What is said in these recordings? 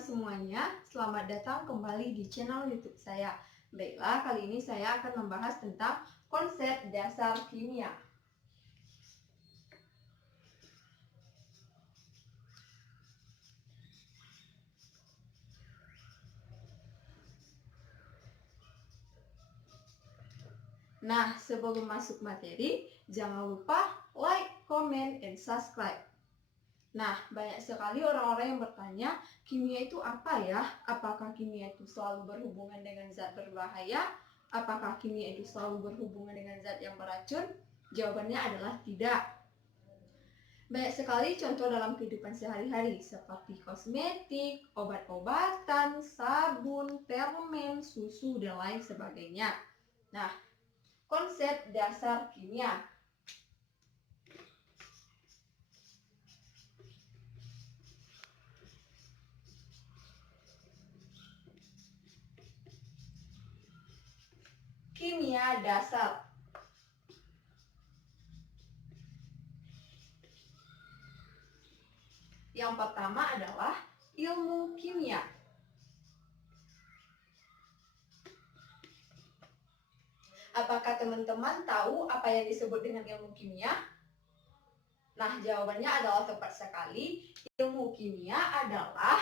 teman-teman semuanya, selamat datang kembali di channel YouTube saya. Baiklah, kali ini saya akan membahas tentang konsep dasar kimia. Nah, sebelum masuk materi, jangan lupa like, comment, and subscribe. Nah, banyak sekali orang-orang yang bertanya, kimia itu apa ya? Apakah kimia itu selalu berhubungan dengan zat berbahaya? Apakah kimia itu selalu berhubungan dengan zat yang beracun? Jawabannya adalah tidak. Banyak sekali contoh dalam kehidupan sehari-hari seperti kosmetik, obat-obatan, sabun, permen, susu, dan lain sebagainya. Nah, konsep dasar kimia. Kimia dasar. Yang pertama adalah ilmu kimia. Apakah teman-teman tahu apa yang disebut dengan ilmu kimia? Nah, jawabannya adalah tepat sekali. Ilmu kimia adalah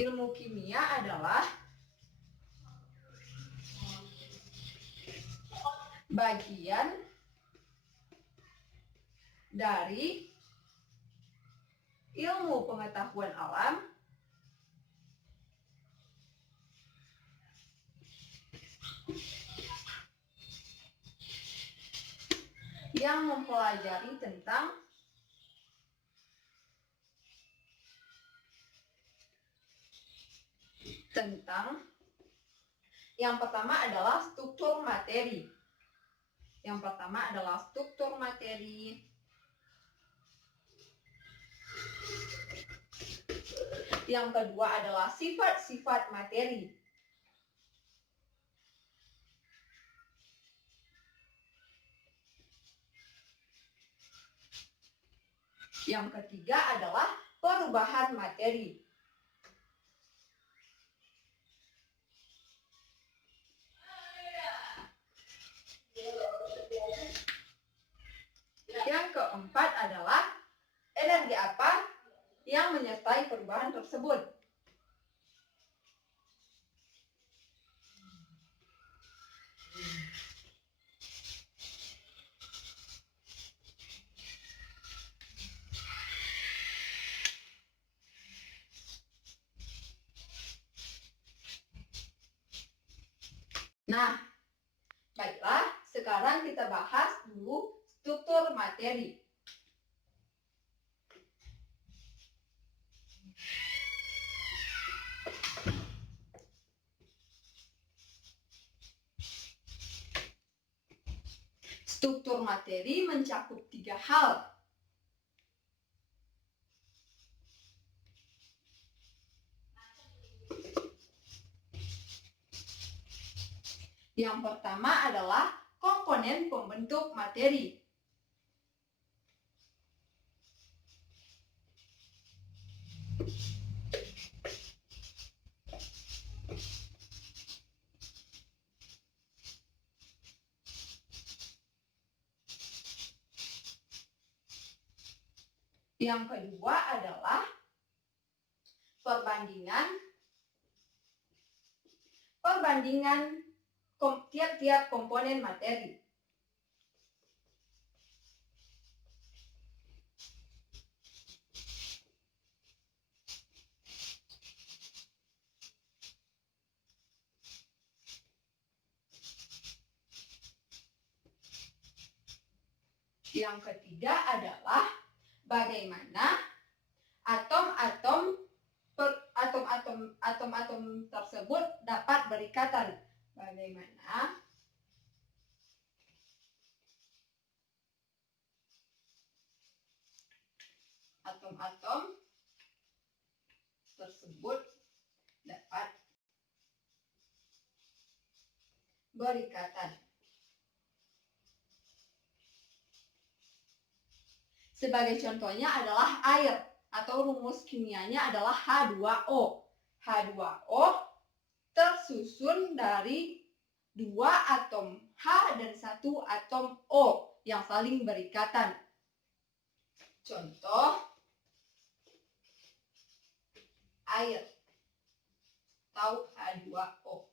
ilmu kimia adalah bagian dari ilmu pengetahuan alam yang mempelajari tentang yang pertama adalah struktur materi. Yang kedua adalah sifat-sifat materi. Yang ketiga adalah perubahan materi. Yang keempat adalah energi apa yang menyertai perubahan tersebut. Nah, baiklah, sekarang kita bahas dulu struktur materi. Struktur materi mencakup 3 hal. Yang pertama adalah komponen pembentuk materi. Yang kedua adalah perbandingan tiap-tiap komponen materi. Yang ketiga adalah bagaimana atom-atom tersebut dapat berikatan. Bagaimana atom-atom tersebut dapat berikatan. Sebagai contohnya adalah air, atau rumus kimianya adalah H2O. H2O tersusun dari 2 atom H dan 1 atom O yang saling berikatan. Contoh air atau H2O.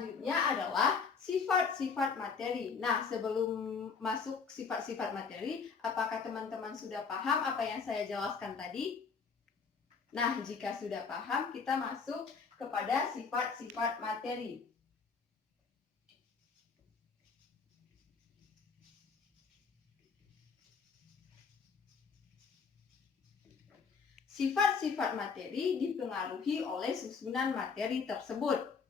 Selanjutnya adalah sifat-sifat materi. Nah, sebelum masuk sifat-sifat materi, apakah teman-teman sudah paham apa yang saya jelaskan tadi? Nah, jika sudah paham, kita masuk kepada sifat-sifat materi. Sifat-sifat materi dipengaruhi oleh susunan materi tersebut.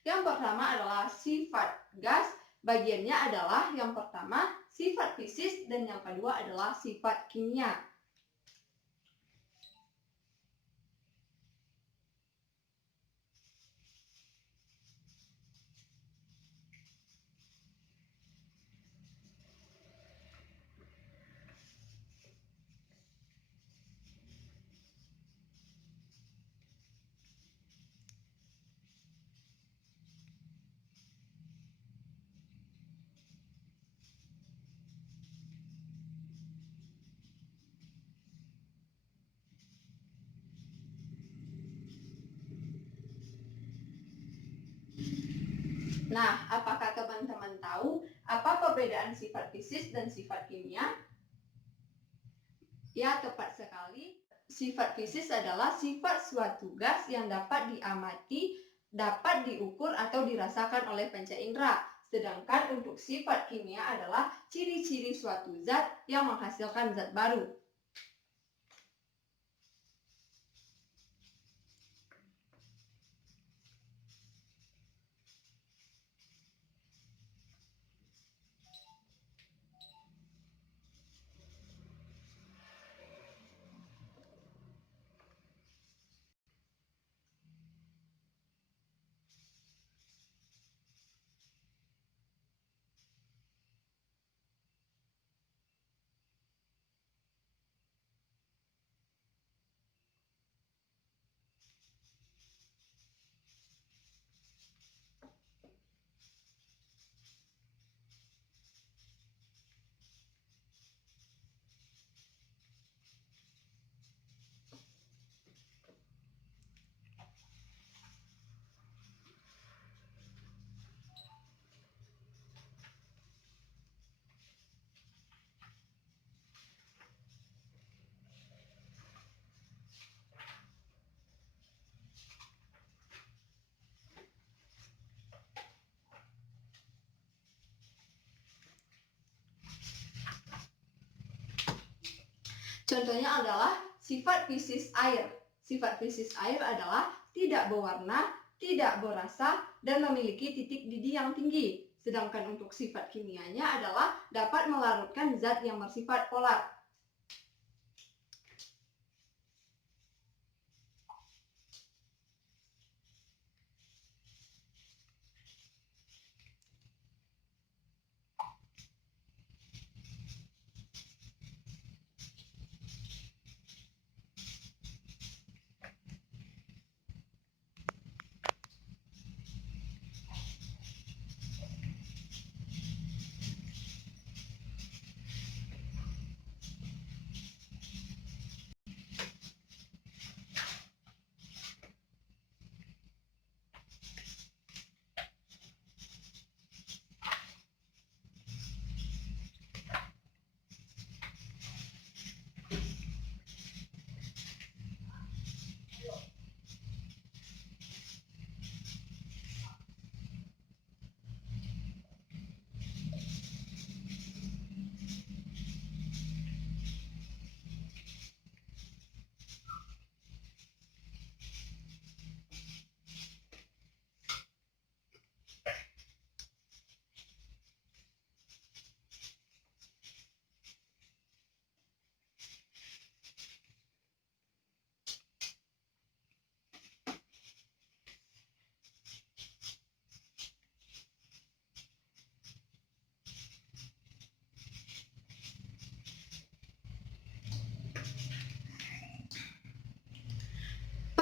Yang pertama adalah sifat gas. Bagiannya adalah yang pertama sifat fisis dan yang kedua adalah sifat kimia. Nah, apakah teman-teman tahu apa perbedaan sifat fisis dan sifat kimia? Ya, tepat sekali. Sifat fisis adalah sifat suatu gas yang dapat diamati, dapat diukur atau dirasakan oleh panca indera. Sedangkan untuk sifat kimia adalah ciri-ciri suatu zat yang menghasilkan zat baru. Contohnya adalah sifat fisis air. Sifat fisis air adalah tidak berwarna, tidak berasa, dan memiliki titik didih yang tinggi. Sedangkan untuk sifat kimianya adalah dapat melarutkan zat yang bersifat polar.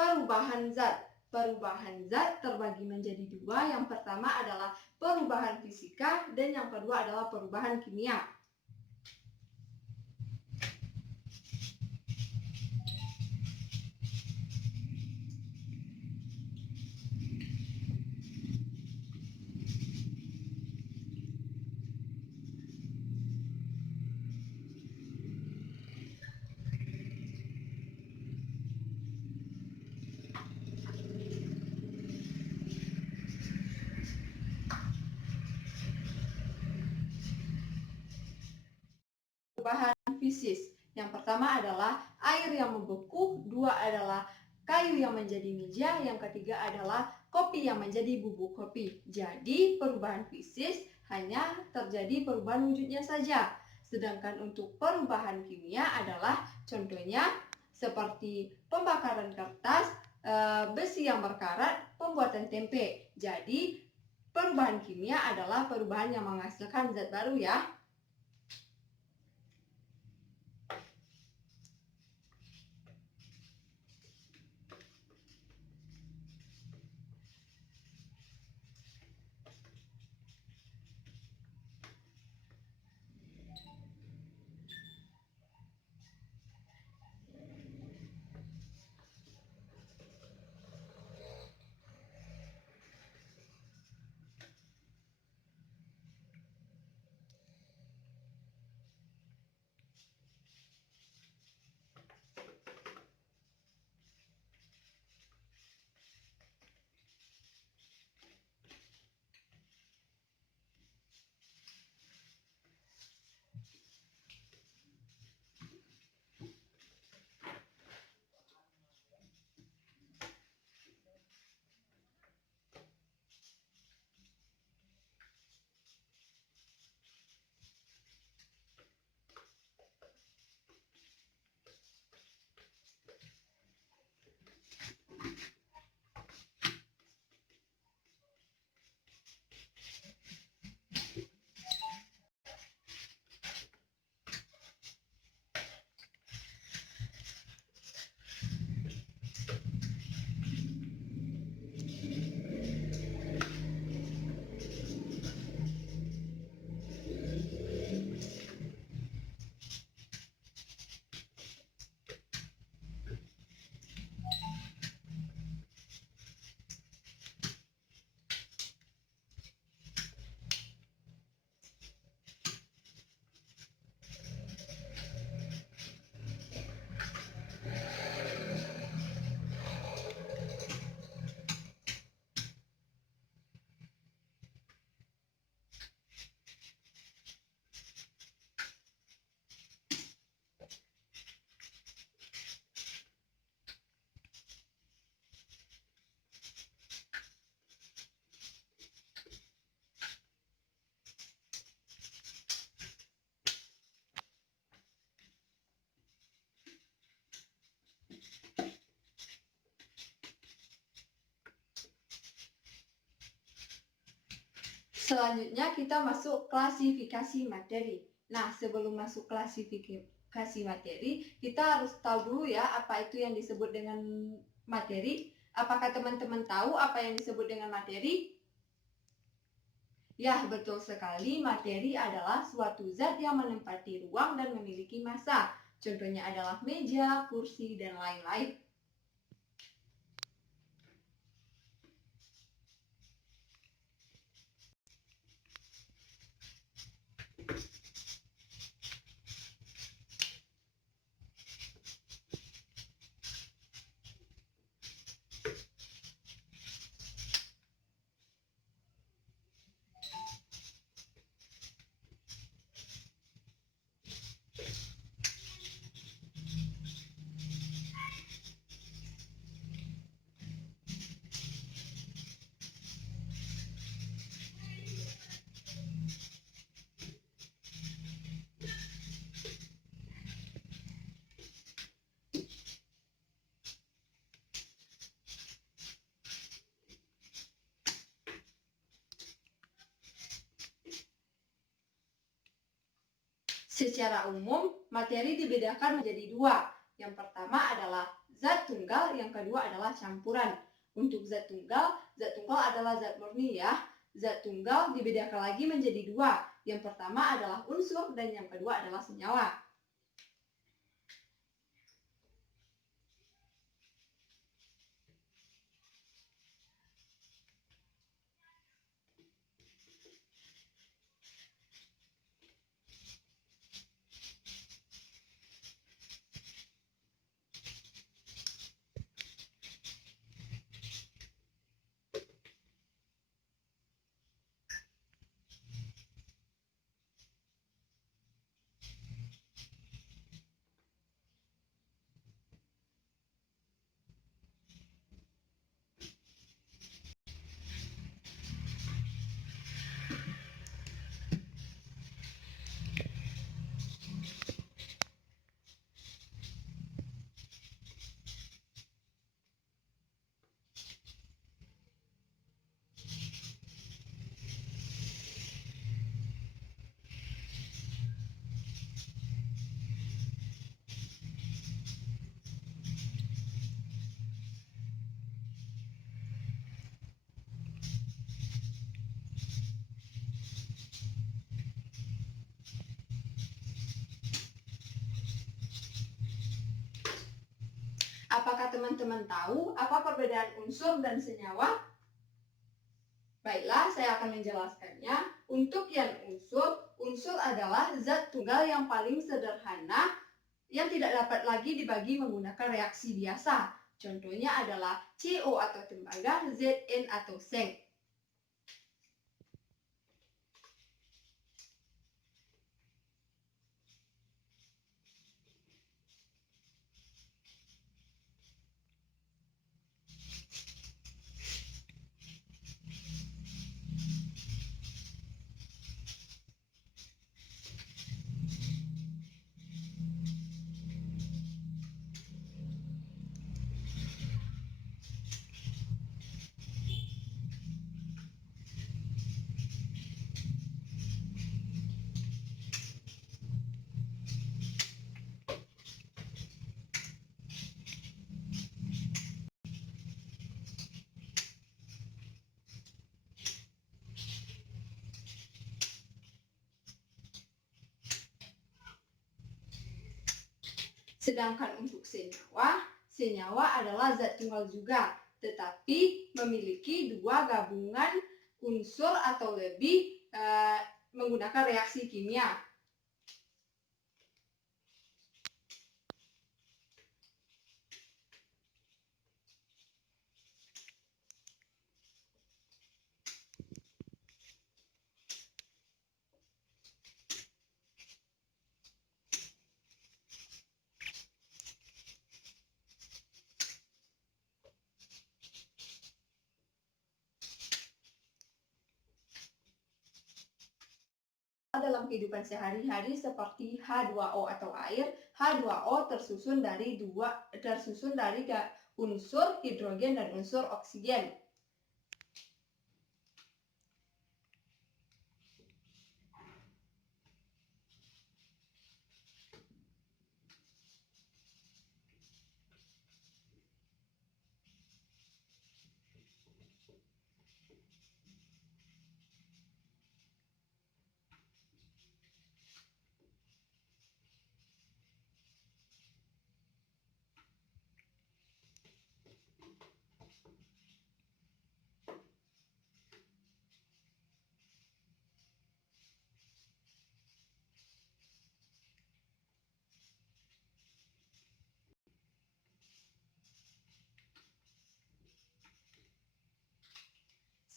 perubahan zat. Perubahan zat terbagi menjadi dua. Yang pertama adalah perubahan fisika dan yang kedua adalah perubahan kimia. Perubahan fisis. Yang pertama adalah air yang membeku, dua adalah kayu yang menjadi meja, yang ketiga adalah kopi yang menjadi bubuk kopi. Jadi perubahan fisis hanya terjadi perubahan wujudnya saja. Sedangkan untuk perubahan kimia adalah contohnya seperti pembakaran kertas, besi yang berkarat, pembuatan tempe. Jadi perubahan kimia adalah perubahan yang menghasilkan zat baru ya. Selanjutnya kita masuk klasifikasi materi. Nah, sebelum masuk klasifikasi materi, kita harus tahu dulu ya apa itu yang disebut dengan materi. Apakah teman-teman tahu apa yang disebut dengan materi? Ya, betul sekali. Materi adalah suatu zat yang menempati ruang dan memiliki massa. Contohnya adalah meja, kursi, dan lain-lain. Secara umum, materi dibedakan menjadi dua. Yang pertama adalah zat tunggal, yang kedua adalah campuran. Untuk zat tunggal adalah zat murni ya. Zat tunggal dibedakan lagi menjadi dua. Yang pertama adalah unsur dan yang kedua adalah senyawa. Apakah teman-teman tahu apa perbedaan unsur dan senyawa? Baiklah, saya akan menjelaskannya. Untuk yang unsur adalah zat tunggal yang paling sederhana yang tidak dapat lagi dibagi menggunakan reaksi biasa. Contohnya adalah CO atau tembaga, Zn atau seng. Sedangkan untuk senyawa adalah zat tunggal juga, tetapi memiliki dua gabungan unsur atau lebih menggunakan reaksi kimia. Dalam kehidupan sehari-hari seperti H2O atau air, H2O tersusun dari unsur hidrogen dan unsur oksigen.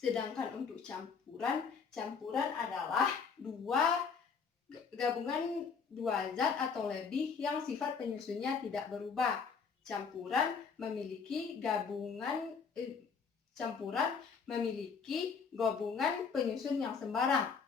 Sedangkan untuk campuran adalah gabungan dua zat atau lebih yang sifat penyusunnya tidak berubah. Campuran memiliki gabungan penyusun yang sembarang.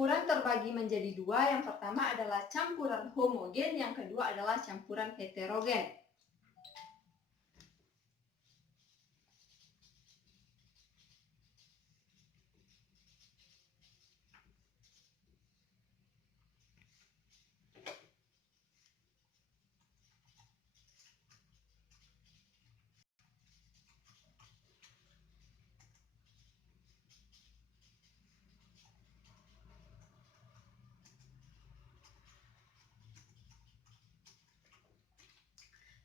Campuran terbagi menjadi dua. Yang pertama adalah campuran homogen, yang kedua adalah campuran heterogen.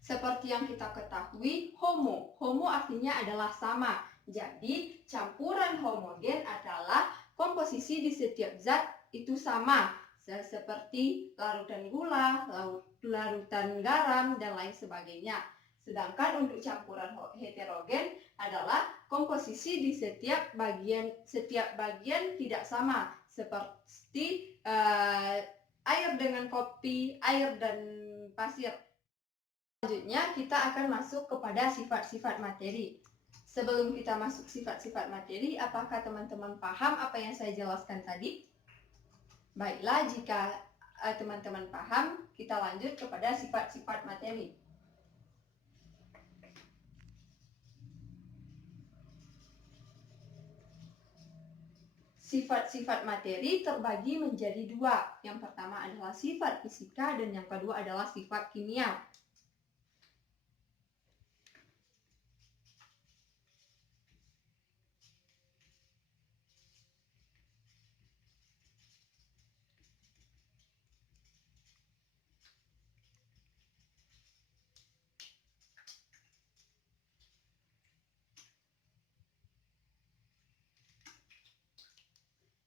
Seperti yang kita ketahui, homo artinya adalah sama. Jadi, campuran homogen adalah komposisi di setiap zat itu sama, seperti larutan gula, larutan garam, dan lain sebagainya. Sedangkan untuk campuran heterogen adalah komposisi di setiap bagian tidak sama, seperti air dengan kopi, air dan pasir. Selanjutnya kita akan masuk kepada sifat-sifat materi. Sebelum kita masuk sifat-sifat materi, apakah teman-teman paham apa yang saya jelaskan tadi? Baiklah, jika teman-teman paham, kita lanjut kepada sifat-sifat materi. Sifat-sifat materi terbagi menjadi dua. Yang pertama adalah sifat fisika dan yang kedua adalah sifat kimia.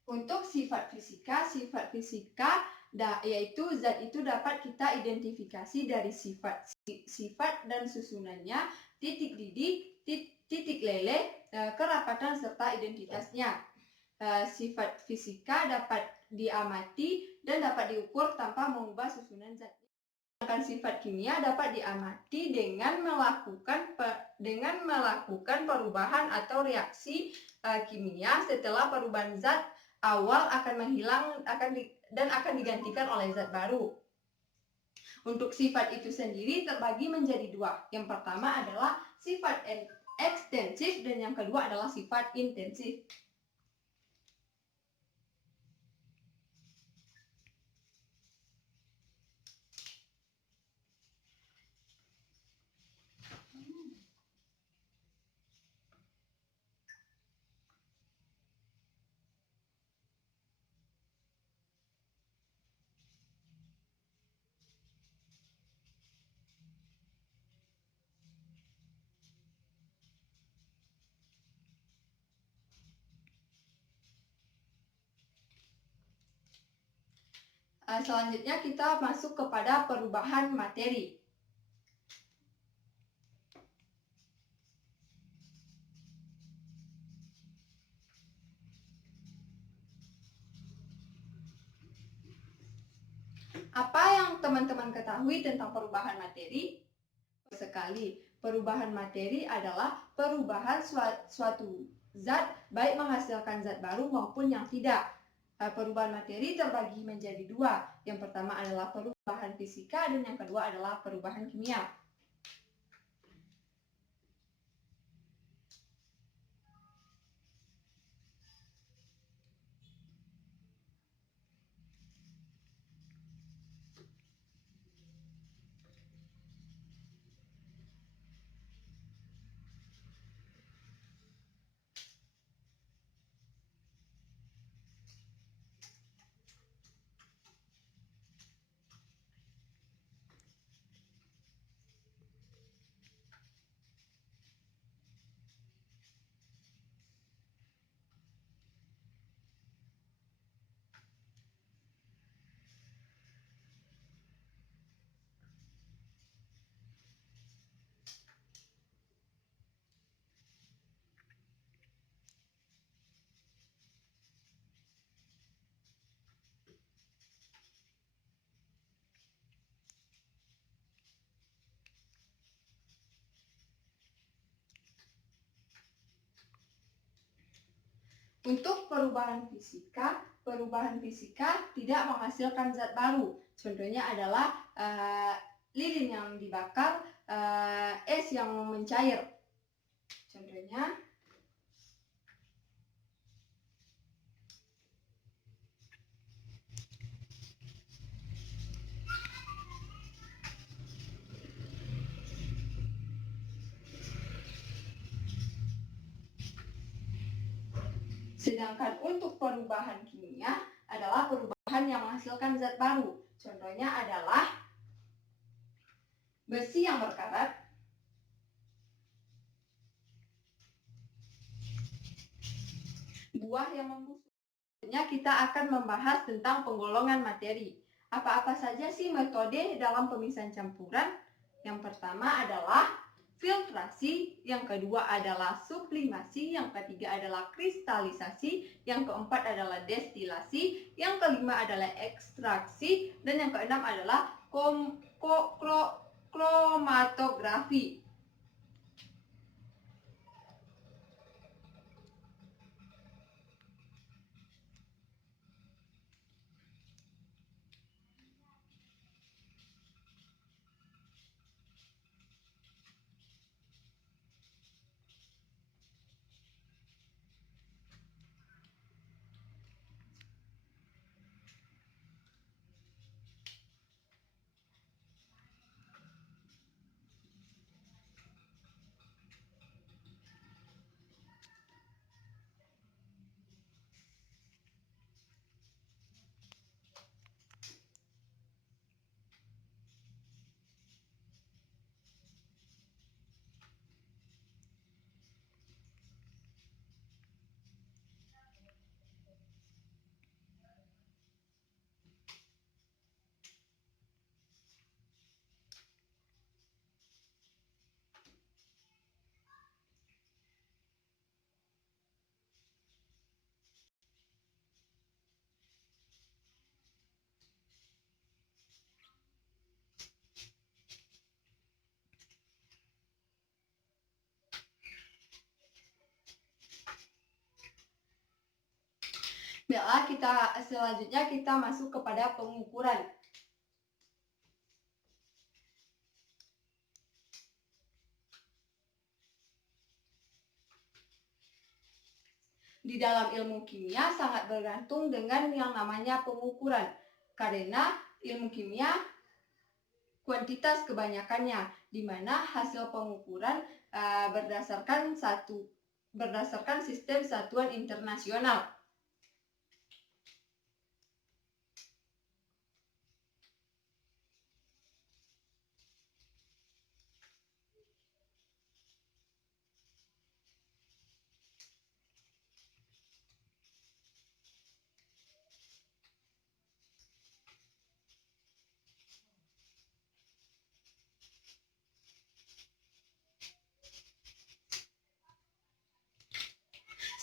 Untuk sifat fisika yaitu zat itu dapat kita identifikasi dari sifat dan susunannya, titik didih, titik leleh, kerapatan serta identitasnya. Sifat fisika dapat diamati dan dapat diukur tanpa mengubah susunan zat. Sedangkan sifat kimia dapat diamati dengan melakukan perubahan atau reaksi kimia setelah perubahan zat awal akan menghilang dan akan digantikan oleh zat baru. Untuk sifat itu sendiri terbagi menjadi dua. Yang pertama adalah sifat ekstensif dan yang kedua adalah sifat intensif. Selanjutnya kita masuk kepada perubahan materi. Apa yang teman-teman ketahui tentang perubahan materi? Sekali, perubahan materi adalah perubahan suatu zat, baik menghasilkan zat baru maupun yang tidak. Perubahan materi terbagi menjadi dua. Yang pertama adalah perubahan fisika dan yang kedua adalah perubahan kimia. Untuk perubahan fisika, perubahan fisika tidak menghasilkan zat baru. Contohnya adalah lilin yang dibakar, es yang mencair. Contohnya sedangkan untuk perubahan kimia adalah perubahan yang menghasilkan zat baru. Contohnya adalah besi yang berkarat, buah yang membusuk. Kita akan membahas tentang penggolongan materi. Apa-apa saja sih metode dalam pemisahan campuran? Yang pertama adalah filtrasi, yang kedua adalah sublimasi, yang ketiga adalah kristalisasi, yang keempat adalah destilasi, yang kelima adalah ekstraksi, dan yang keenam adalah kromatografi. Baiklah, selanjutnya kita masuk kepada pengukuran. Di dalam ilmu kimia sangat bergantung dengan yang namanya pengukuran. Karena ilmu kimia kuantitas kebanyakannya, di mana hasil pengukuran berdasarkan sistem satuan internasional.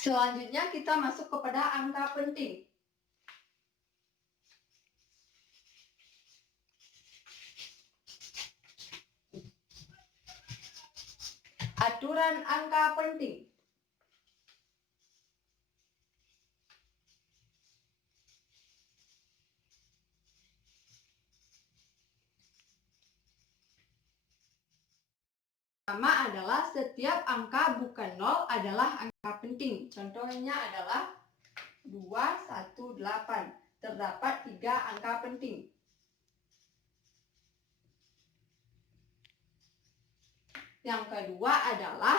Selanjutnya kita masuk kepada angka penting. Aturan angka penting. Pertama adalah setiap angka bukan 0 adalah angka penting. Contohnya adalah 218. Terdapat 3 angka penting. Yang kedua adalah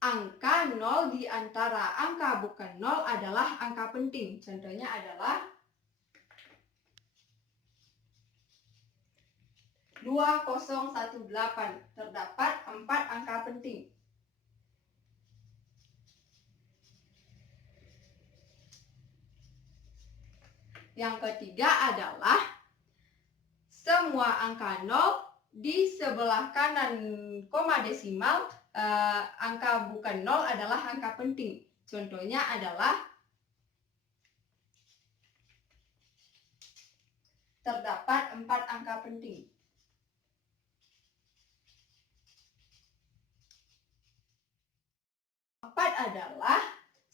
angka 0 di antara angka bukan 0 adalah angka penting. Contohnya adalah 2018. Terdapat 4 angka penting. Yang ketiga adalah semua angka 0 di sebelah kanan koma desimal, angka bukan 0 adalah angka penting. Contohnya adalah terdapat 4 angka penting. Keempat adalah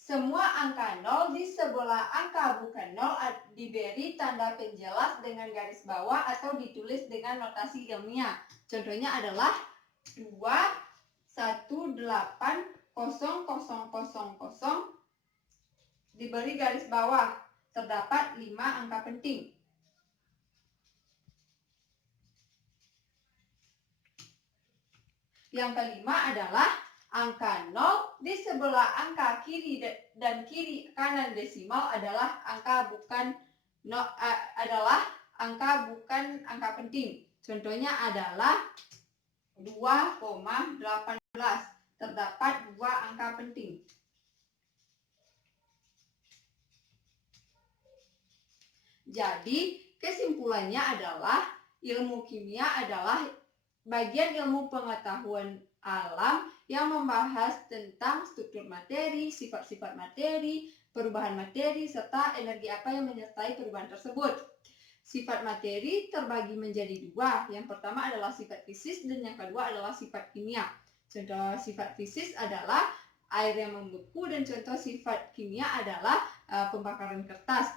Semua angka 0 di sebelah angka bukan 0 diberi tanda penjelas dengan garis bawah atau ditulis dengan notasi ilmiah. Contohnya adalah 2180000 diberi garis bawah. Terdapat 5 angka penting. Yang kelima adalah angka 0 di sebelah angka kiri dan kiri kanan desimal adalah angka bukan angka penting. Contohnya adalah 2,18. Terdapat 2 angka penting. Jadi, kesimpulannya adalah ilmu kimia adalah bagian ilmu pengetahuan alam yang membahas tentang struktur materi, sifat-sifat materi, perubahan materi, serta energi apa yang menyertai perubahan tersebut. Sifat materi terbagi menjadi 2. Yang pertama adalah sifat fisis dan yang kedua adalah sifat kimia. Contoh sifat fisis adalah air yang membeku dan contoh sifat kimia adalah pembakaran kertas.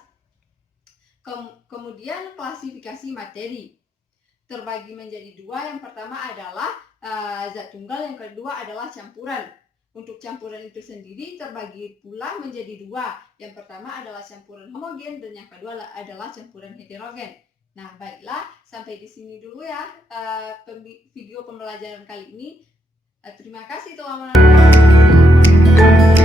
Kemudian klasifikasi materi terbagi menjadi 2. Yang pertama adalah zat tunggal, yang kedua adalah campuran. Untuk campuran itu sendiri terbagi pula menjadi 2. Yang pertama adalah campuran homogen dan yang kedua adalah campuran heterogen. Nah, baiklah, sampai di sini dulu ya video pembelajaran kali ini. Terima kasih telah menonton.